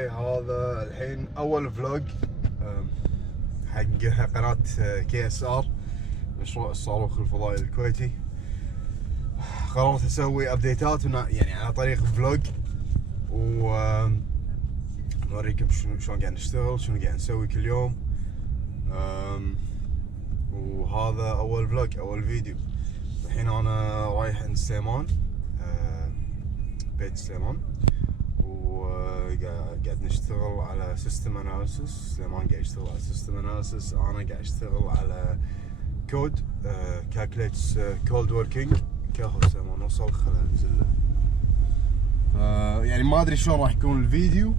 اوكي، هذا الحين اول فلوج حق قناة KSR مشروع الصاروخ الفضائي الكويتي. قررت اسوي ابديتات يعني على طريق فلوج ونوريكم شلون قاعد نشتغل، شنو قاعد نسوي كل يوم. وهذا اول فلوج، اول فيديو. الحين انا رايح عند سليمان، بيت سليمان، وقاعد نشتغل على سيستم اناليسيس. سليمان قاعد يشتغل على سيستم اناليسيس، انا قاعد اشتغل على كود كالكوليتس كولد وركينج. كاهو سليمان وصل، خلينا ننزل له. يعني ما ادري شلون راح يكون الفيديو،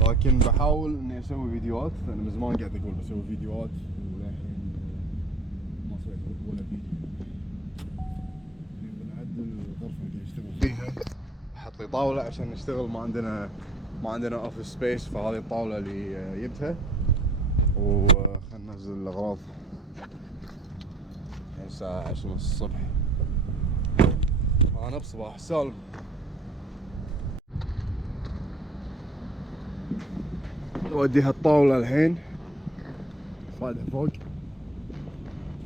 لكن بحاول اني اسوي فيديوهات، لان من زمان قاعد اقول بسوي فيديوهات وللحين ما سويت ولا فيديو. بنعدل الغرفه اللي قاعد اشتغل فيها، بحط لي طاوله عشان نشتغل. ما عندنا اوفيس سبيس، فهذه الطاوله اللي جبتها. وخلنا ننزل الاغراض. الساعه 10:30 الصبح، انا بصباح سالم. اودي هالطاوله الحين صاعدها فوق،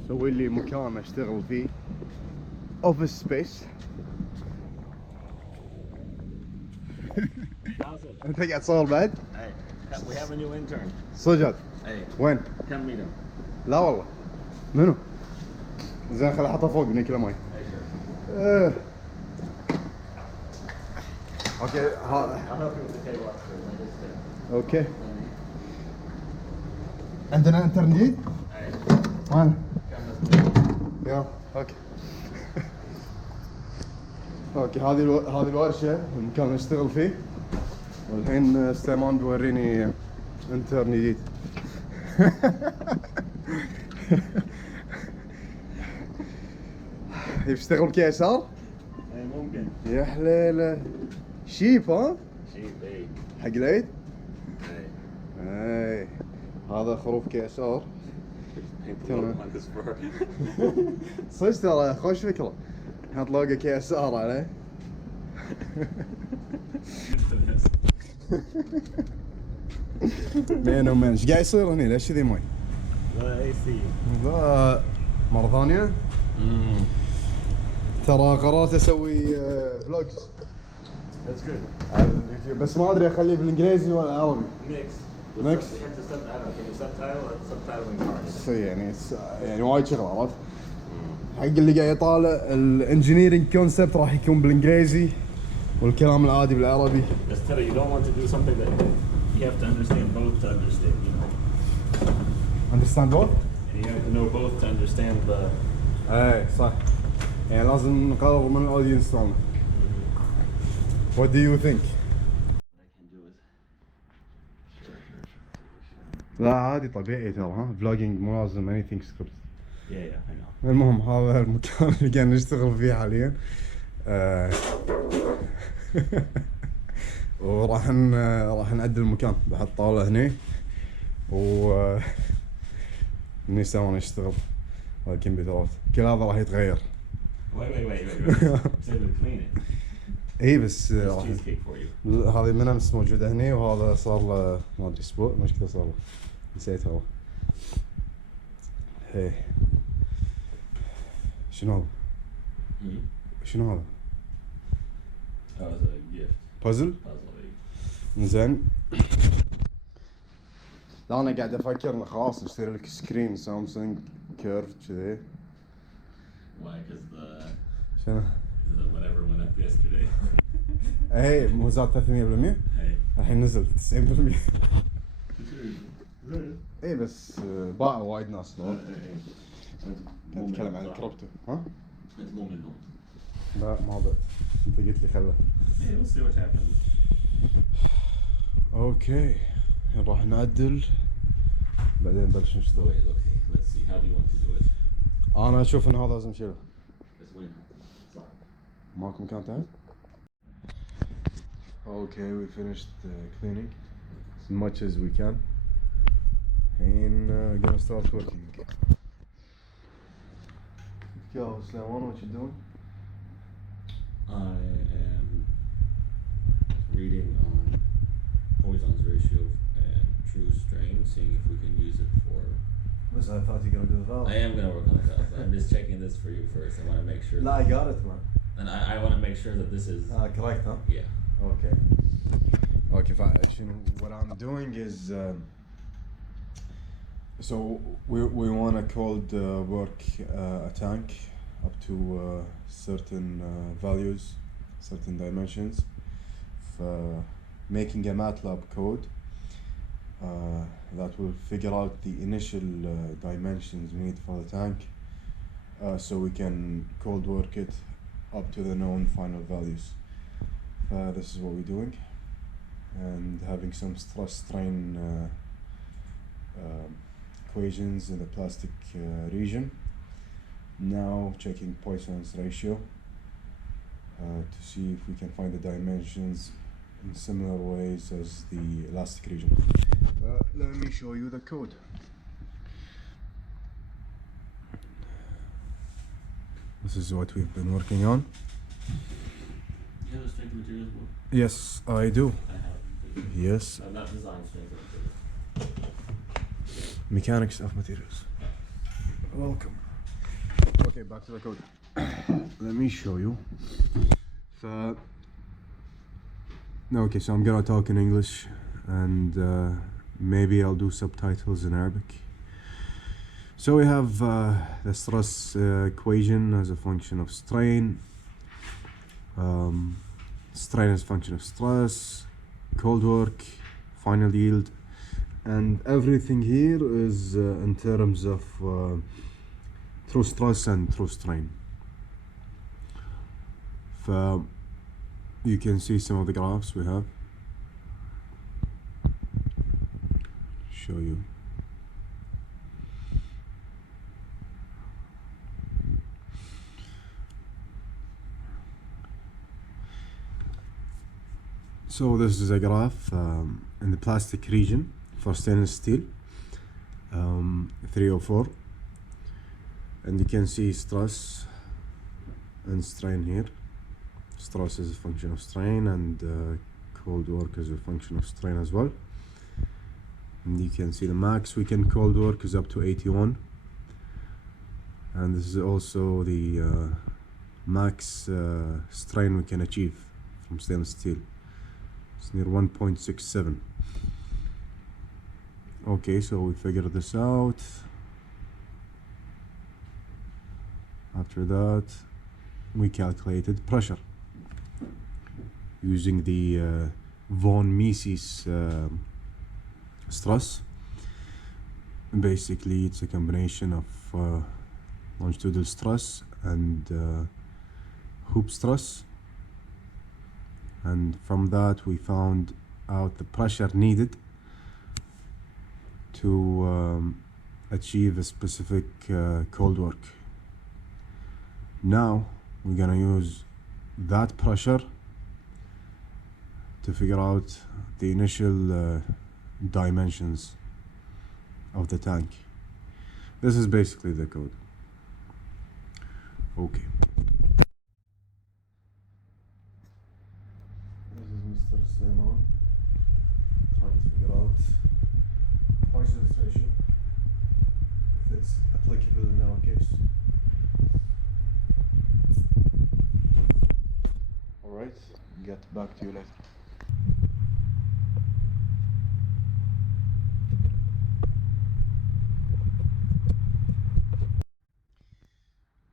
اسوي لي مكان اشتغل فيه، اوفيس سبيس. انت قاعد تصور بعد؟ اي we have a new intern. صجد؟ اي وين؟ come meet him. لا والله. منو؟ زين خل احطه فوق نيكله ماي. اوكي I'll help you with the table after. اوكي. عندنا انترن جديد؟ اي وين؟ يلا اوكي. اوكي، هذه الورشه، المكان اللي نشتغل فيه. والحين سليمان بيوريني انترن جديد. يشتغل KSR؟ اي ممكن. يا حليله. شيب ها؟ شيب اي حق العيد؟ اي اي هذا خروف KSR. تمام. صدق ترى خوش فكره، نحط لوجو KSR عليه. مين ومين؟ ايش قاعد يصير هني؟ ليش كذي ماي؟ لا اي سي. لا مرة ثانية؟ ترى قررت اسوي فلوجز That's good. على اليوتيوب، بس ما ادري اخليه بالانجليزي ولا عربي. Mix. Mix. You have to I don't know, can you subtitle or subtitling hard? يعني وايد شغل، عرفت؟ حق اللي قاعد يطالع الانجينيرنج كونسبت راح يكون بالانجليزي والكلام العادي بالعربي. Just tell you don't want to do something that you have to understand both to understand, you know. Understand what? And you have to know both to understand the. اي صح، يعني لازم نقرر من الاودينس تاعنا. What do you think? What I can do is. لا عادي طبيعي ترى، ها فلوجينج مو لازم anything script. Yeah, I know. المهم هذا المكان اللي قاعد نشتغل فيه حاليا. وراح نعدل المكان، بحط طاولة هني و هني سليمان يشتغل على الكمبيوترات. كل هذا راح يتغير. Wait. I'm saying to clean it. اي بس It's cheesecake for you. هذه من امس موجودة هني، وهذا صار له ما ادري اسبوع، مش كذا صار له، نسيت والله. هي شنو هذا؟ شنو هذا؟ That was a gift. بازل؟ Puzzle. زين. لا انا قاعد افكر انه خلاص نشتري لك سكرين سامسونج كيرف كذي. Why? Because the شنو؟ whatever went up yesterday. اي مو زاد 300%؟ Hey. الحين نزل 90%. Hey. اي بس باع وايد ناس. نتكلم عن الكريبتو. ها؟ It's مو منهم. لا ما بعت، انت قلت لي خله. Yeah, we'll see what happens. اوكي راح نعدل بعدين نبلش نشتغل. Wait, okay. Let's see. How do you want to do it? انا اشوف ان هذا لازم نشيله. Let's win. Sorry. ماكو مكان تحت؟ Okay, we finished cleaning as much as we can. الحين gonna start working. Yo, Slayman, what you doing? I am reading on Poison's ratio and true strain, seeing if we can use it for. But I thought you were going to do the valve. I am going to work on the valve, but I'm just checking this for you first. I want to make sure. No, I got it, man. And I want to make sure that this is. Correct, huh? Yeah. Okay. Okay, what I'm doing is, so we want to cold work a tank up to certain values, certain dimensions, for making a MATLAB code that will figure out the initial dimensions we need for the tank, so we can cold work it up to the known final values. This is what we're doing, and having some stress strain equations in the plastic region. Now checking Poisson's ratio to see if we can find the dimensions in similar ways as the elastic region. Let me show you the code. This is what we've been working on. You have a strength of materials book? Yes, I do. I have. Yes. I'm not design strength of materials. Mechanics of materials. Welcome. Okay, back to the code. Let me show you. Okay, so I'm gonna talk in English, and maybe I'll do subtitles in Arabic. So we have the stress equation as a function of strain, strain as a function of stress, cold work, final yield, and everything here is in terms of true stress and true strain. You can see some of the graphs we have. Show you. So this is a graph in the plastic region for stainless steel, 304, and you can see stress and strain here. Stress is a function of strain, and cold work is a function of strain as well. And you can see the max we can cold work is up to 81, and this is also the max strain we can achieve from stainless steel. It's near 1.67. Okay, so we figured this out. After that, we calculated pressure using the von Mises stress. Basically, it's a combination of longitudinal stress and hoop stress, and from that we found out the pressure needed to achieve a specific cold work. Now we're gonna use that pressure to figure out the initial dimensions of the tank. This is basically the code. Okay. This is Mr. Sulaiman trying to figure out Poisson's ratio, if it's applicable in our case. Alright, get back to you later.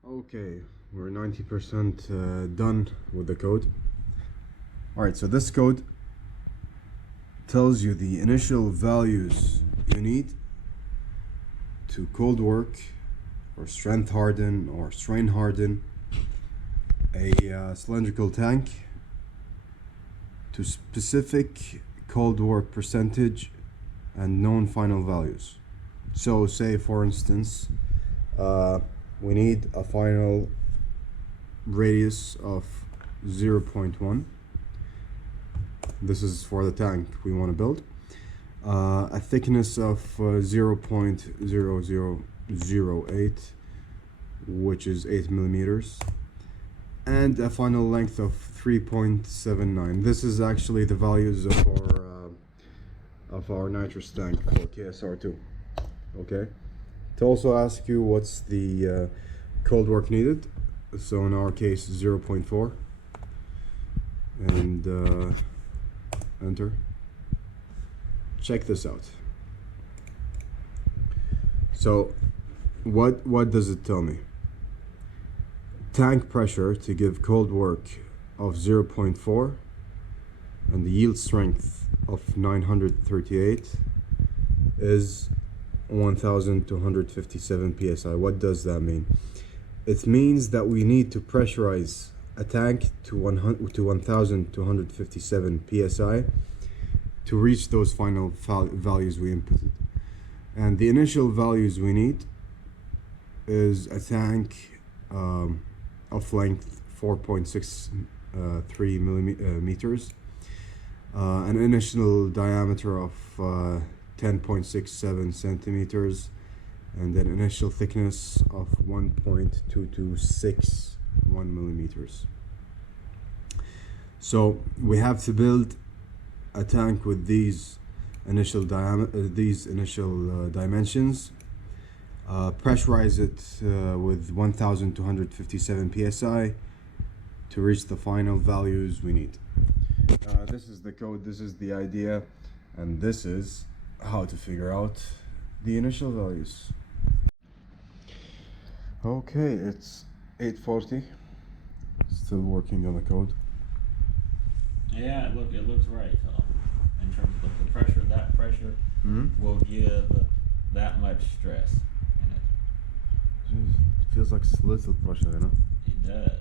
Okay, we're 90% done with the code. Alright, so this code tells you the initial values you need to cold work or strength harden or strain harden a cylindrical tank to specific cold work percentage and known final values. So say for instance we need a final radius of 0.1. This is for the tank we want to build. A thickness of 0.0008, which is 8 millimeters, and a final length of 3.79. This is actually the values of our of our nitrous tank for KSR2. Okay. To also ask you what's the cold work needed. So in our case 0.4, and enter. Check this out. So what does it tell me? Tank pressure to give cold work of 0.4 and the yield strength of 938 is 1257 psi. What does that mean? It means that we need to pressurize a tank to 1257 psi to reach those final values we inputted. And the initial values we need is a tank of length 4.63 millimeters, an initial diameter of 10.67 centimeters, and an initial thickness of 1.226 millimeters. So we have to build a tank with these initial dimensions, pressurize it with 1257 psi to reach the final values we need. This is the code, this is the idea, and this is how to figure out the initial values. Okay, it's 8:40. Still working on the code. Yeah, it looks right. In terms of the pressure, that pressure will give that much stress in it. Jeez, it feels like it's little pressure, you know? It does.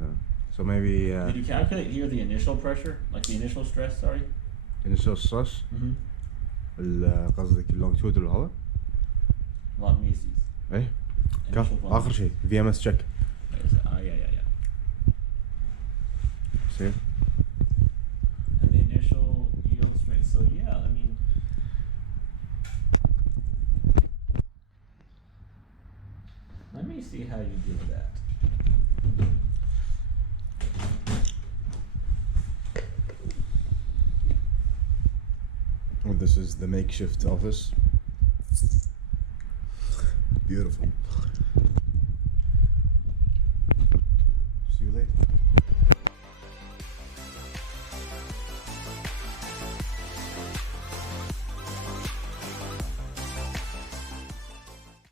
Yeah. So maybe Did you calculate here the initial pressure, like the initial stress? Sorry. initial stress. قصدك اللونجتود الهواء؟ Long meses. ايه Initial كف volume. اخر شيء VMS check. Yeah. See? And the initial yield strength. So yeah, I mean, let me see how you do that. Well, this is the makeshift office. Beautiful. See you later.